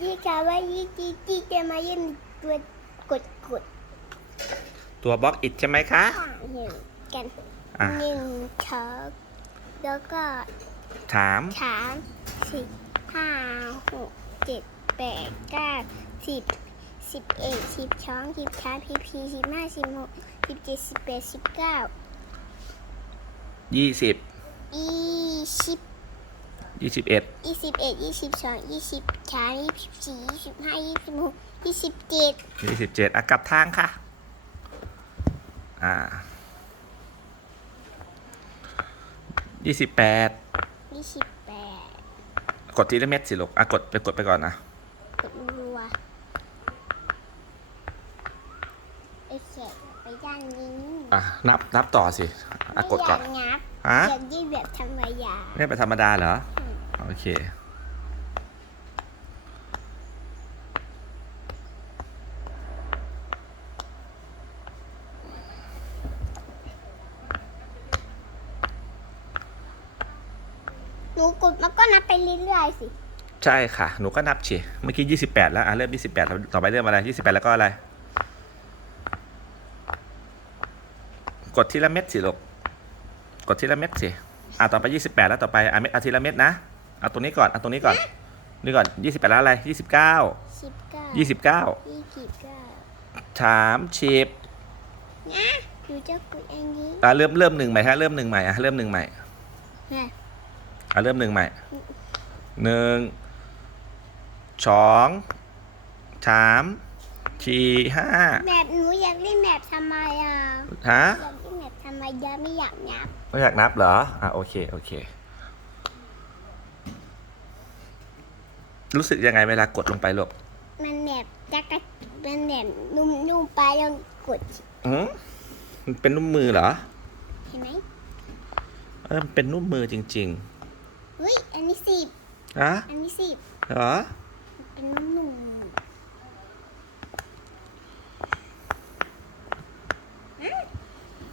ยี่กาว่ายี่จีจีจะมาเล่นตัวกดกดตัวบล็อกอิดใช่ไหมคะข้างหนึ่งกันอะหนึ่งช็อคแล้วก็ถามสามสี่ห้าหกเจ็ดแปดเก้าสิบสิบเอ็ดสิบสองสิบสามสิบสี่สิบห้าสิบหกสิบเจ็ดสิบแปดสิบเก้ายี่สิบยี่สิบ ยี่สิบเอ็ดยี่สิบเอ็ดยี่สิบสองยี่สิบสามยี่สิบสี่ยี่สิบห้ายี่สิบหกยี่สิบเจ็ดยี่สิบเจ็ดอะกลับทางค่ะ อ่ายี่สิบแปดยี่สิบแปดกดทีละเม็ดสิลูกอะกดไปกดไปก่อนนะกดรัวไอ้เขียไปด้านนี้อะนับนับต่อสิอะกดก่อนไม่อยากงับฮะอยากยืดแบบธรรมดาไม่เป็นธรรมดาเหรอ โอเค หนูกดมันก็นับไปเรื่อยๆสิ ใช่ค่ะ หนูก็นับสิเมื่อกี้ยี่สิบแปดแล้ว อะ เริ่มยี่สิบแปดแล้วต่อไปเริ่มอะไรยี่สิบแปดแล้วก็อะไร กดทีละเม็ดสิลูก กดทีละเม็ดสิ อะ ต่อไปยี่สิบแปดแล้วต่อไป อะเม็ดเอาทีละเม็ดนะ เอาตรงนี้ก่อนเอาตรงนี้ก่อนนี่ก่อนยี่สิบแปดแล้วอะไรยี่สิบเก้าสิบเก้ายี่สิบเก้ายี่สิบเก้าสามสิบนะหนูจะกดอันนี้อะเริ่มเริ่มหนึ่งใหม่ฮะเริ่มหนึ่งใหม่อะเริ่มหนึ่งใหม่นะอะเริ่มหนึ่งใหม่หนึ่งสองสามสี่ห้าแบบหนูอยากเล่นแบบธรรมดาฮะอยากเล่นแบบธรรมดาไม่อยากนับไม่อยากนับเหรออะโอเคโอเค รู้สึกยังไงเวลากดลงไปลูกมันแบบจักรมันแบบนุ่มๆไปลองกดอืมมันเป็นนุ่มมือเหรอเห็นไหมเออมันเป็นนุ่มมือจริงเฮ้ยอันนี้สิบๆนะอันนี้สิบเหรอเป็นนุ่มๆอะ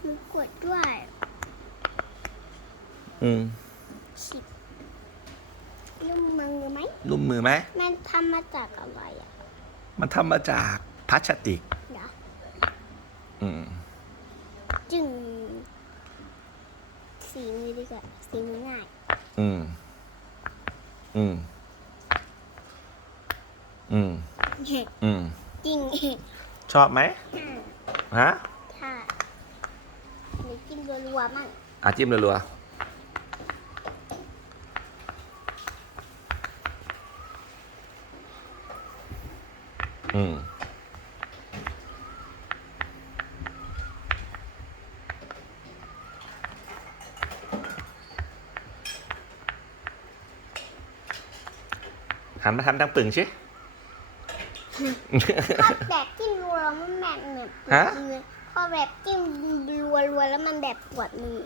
หนูกดด้วย อืม สิบนุ่มมือไหม นุ่มมือไหม มันทำมาจากอะไรอะมันทำมาจากพลาสติกเหรออืม จึง สีมือดีกว่า สีมือง่าย อืม อืม อืม อืม จริงชอบไหม ฮะถ้าหนูกินรัวๆมั่ง อาจิ้มรัวๆ อืมหันมาทำดังปึ่งชิถ้าแบบจิ้มรัวๆมันแบบแบบปวฮะดมือพอแบบจิ้มรัวๆแล้วมันแบบปวดมือ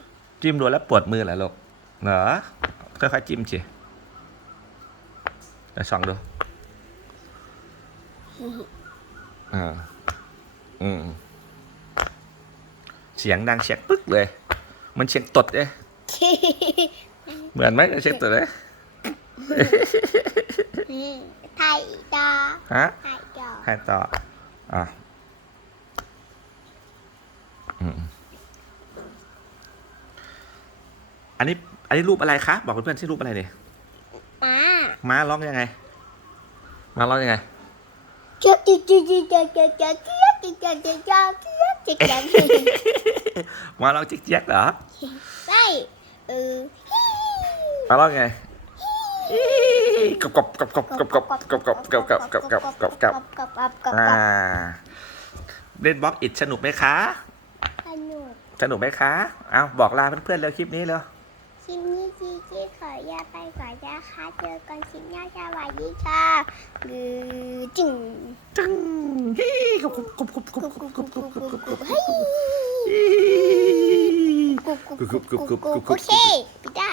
จิ้มรัวแล้วปวดมือเหรอลูกเหรอค่อยๆจิ้มชิเดี๋ยวส่องดู อ่าอืมเสียงดังเสียงปึ๊กเลย มันเสียงตดเลยเหมือนไหมเสียงตดเลยไทยดอฮะไทยดอให้ต่ออะอืมอันนี้ อันนี้รูปอะไรคะ บอกเพื่อนๆชื่อรูปอะไรเนี่ยมาม้าร้องยังไง ม้าร้องยังไง เจ๊เจ๊เจ๊เจ๊เจ๊เจ๊เจ๊เจ๊เจ๊เจ๊เจ๊เจ๊เจ๊เจ๊เจ๊เจ๊ม้าร้องจิ๊กเจ๊กเหรอใช่เออม้าร้องยังไงกบกบกบกบกบกบกบกบกบกบกบกบกบกบกบกบอ่าเล่นบล็อกอิดสนุกไหมคะ สนุกสนุกไหมคะ เอาบอกลาเพื่อนๆเร็วคลิปนี้เร็ว ลิปนี้จีจีขอยาไปก่อนนะคะเจอกันคลิปหน้าสวัสดีค่ะกือจึงจังฮิกบกบกบกบกบกุ๊กกกุ๊บกกกุ๊บกกกุ๊บกกกุ๊บกกุ๊กกบเฮ้ยกุ๊กกุ๊กกุ๊กกุ๊กกุ๊กโอเคไปได้